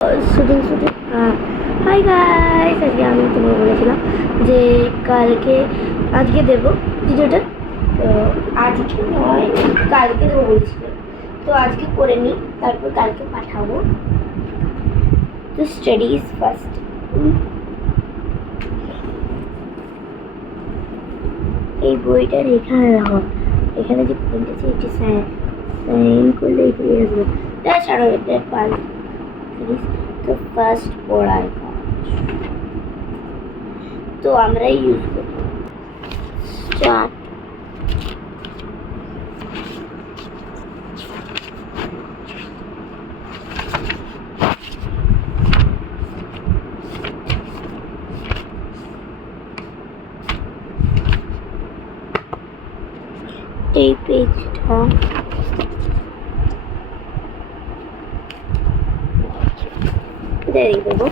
Shooting hi guys, আজকে আমি তোমাকে বলেছিলাম যে আজকে দেবো ভিডিওটা। তো আজকে নয়, কালকে দেবো বলছিলাম। তো আজকে করে নিই, তারপর কালকে পাঠাবো। তো স্টাডি ইজ ফার্স্ট। এই বইটার এখানে রাখো, এখানে যে প্রিন্ট আছে এটি সাইন করলে এটি আসবে। তাছাড়াও এটা পাল তো ফার্স্ট পড়ার কাজ, তো আমরাই ইউজ করি। স্টার্ট। এই পেজটা দিয়ে দেবো।